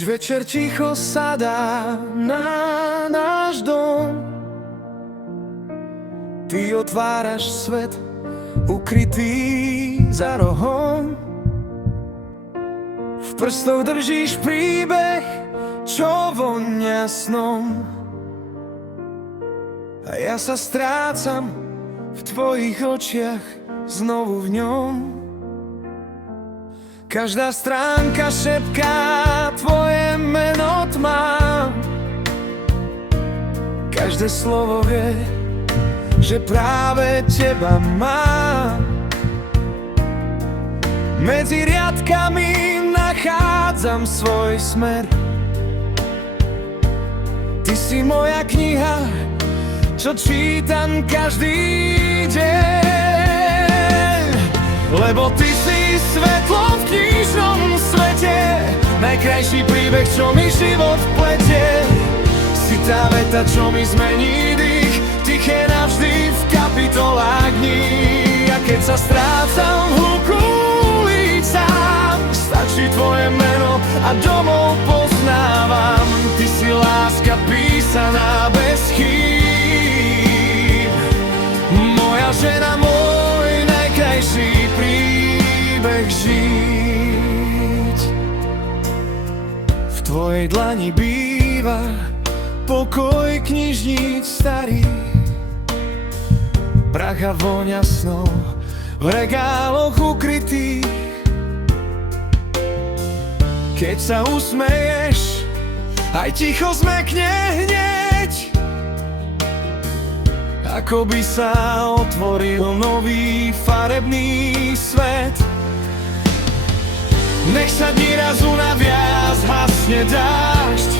Keď večer ticho sadá na náš dom, ty otváraš svet ukrytý za rohom. V prstoch držíš príbeh, čo vonia snom. A ja sa strácam v tvojich očiach, znovu v ňom. Každá stránka šepká tvoje meno tmám. Každé slovo vie, že práve teba má. Medzi riadkami nachádzam svoj smer. Ty si moja kniha, čo čítam každý deň. Lebo ty si svetlo v knižnom svete, najkrajší príbeh, čo mi život pletie. Si tá veta, čo mi zmení dých, tiché navždy v kapitolách dní. A keď sa strácam v hluku ulicám, stačí tvoje meno a domov poznávam. Ty si láska písaná bez chýb, moja žena, môj najkrajší príbeh žiť. V tvojej dlani býva pokoj knižníc starých, prach a vôňa snov v regáloch ukrytých. Keď sa usmeješ, aj ticho zmekne hneď, ako by sa otvoril nový farebný svet. Nech sa dni raz unavia, zhasne dážď,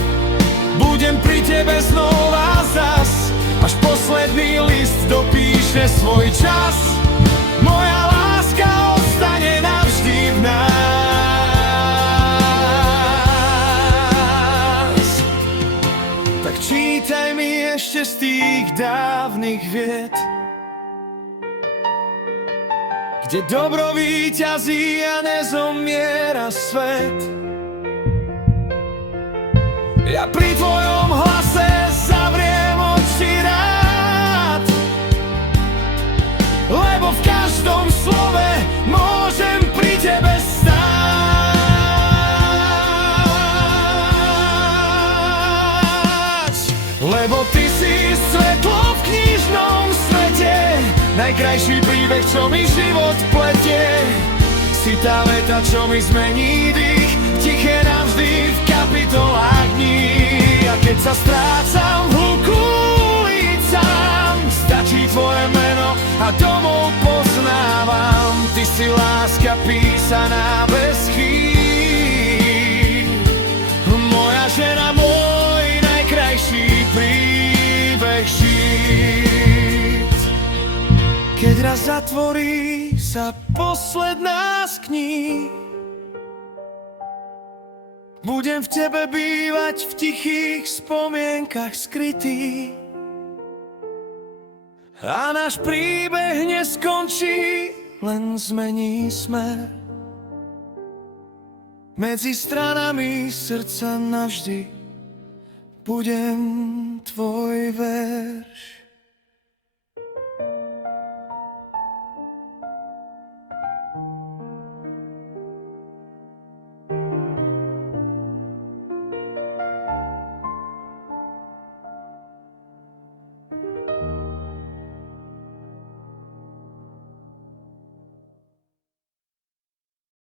budem pri tebe znova zas, až posledný list dopíše svoj čas. Moja láska ostane navždy v nás. Tak čítaj mi ešte z tých dávnych vied, kde dobro víťazí a nezomiera svet. Ja pri tvojom hlase zavriem oči rád, lebo v každom slove môžem pri tebe stáť. Lebo ty si svetlo v knižnom svete, najkrajší príbeh, čo mi život pletie. Si tá veta, čo mi zmení dých, tiché navždy v kapitolách dní. A keď sa strácam v hluku ulicám, stačí tvoje meno a domov poznávam. Ty si láska písaná bez chýb, moja žena, môj najkrajší príbeh žiť. Keď raz zatvorí sa posledná z kníh, budem v tebe bývať v tichých spomienkach skrytý. A náš príbeh neskončí, len zmení smer. Medzi stranami srdca navždy budem tvoj verš.